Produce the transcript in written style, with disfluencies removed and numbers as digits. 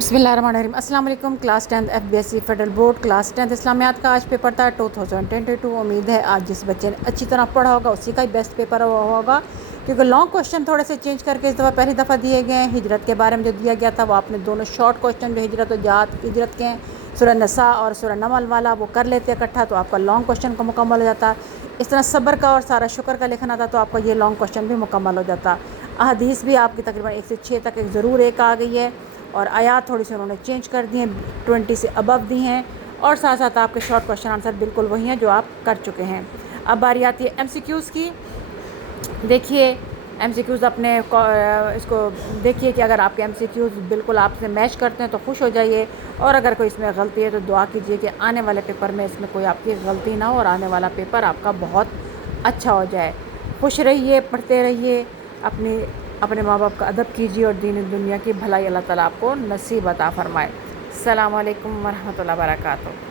बिस्मिल्लाहिर्रहमानिर्रहीम। अस्सलाम वालेकुम। Class 10 FBSC federal board class 10 इस्लामियात का आज पेपर था 2022। उम्मीद है आज जिस बच्चे ने अच्छी तरह पढ़ा होगा उसी का ही बेस्ट पेपर होगा, क्योंकि लॉन्ग क्वेश्चन थोड़े से चेंज करके इस दफ़ा पहली दफ़ा दिए गए हैं। हिजरत के बारे में जो दिया गया था वो आपने दोनों शॉर्ट क्वेश्चन जो हिजरत और हिजरत के हैं, सूरह नसा और सूरह नमल वाला, वो कर लेते इकट्ठा तो आपका लॉन्ग क्वेश्चन का मुकम्मल हो जाता। इस तरह सब्र का और सारा शुक्र का लिखना था तो आपका ये लॉन्ग क्वेश्चन भी मुकम्मल हो जाता। अहदीस भी आपकी तकरीबन 1 से 6 तक एक ज़रूर एक आ गई है, और आयात थोड़ी सी उन्होंने चेंज कर दी हैं, 20 से अबव दी हैं, और साथ साथ आपके शॉर्ट क्वेश्चन आंसर बिल्कुल वही हैं जो आप कर चुके हैं। अब बारी आती है MCQs की। देखिए MCQs अपने इसको देखिए कि अगर आपके MCQs बिल्कुल आपसे मैच करते हैं तो खुश हो जाइए, और अगर कोई इसमें गलती है तो दुआ कीजिए कि आने वाले पेपर में इसमें कोई आपकी गलती ना हो और आने वाला पेपर आपका बहुत अच्छा हो जाए। खुश रहिए, पढ़ते रहिए, अपने माँ बाप का अदब कीजिए, और दीन दुनिया की भलाई अल्लाह ताला आपको नसीब अता फ़रमाए। अस्सलामु अलैकुम वरहमतुल्लाहि वबरकातुहू।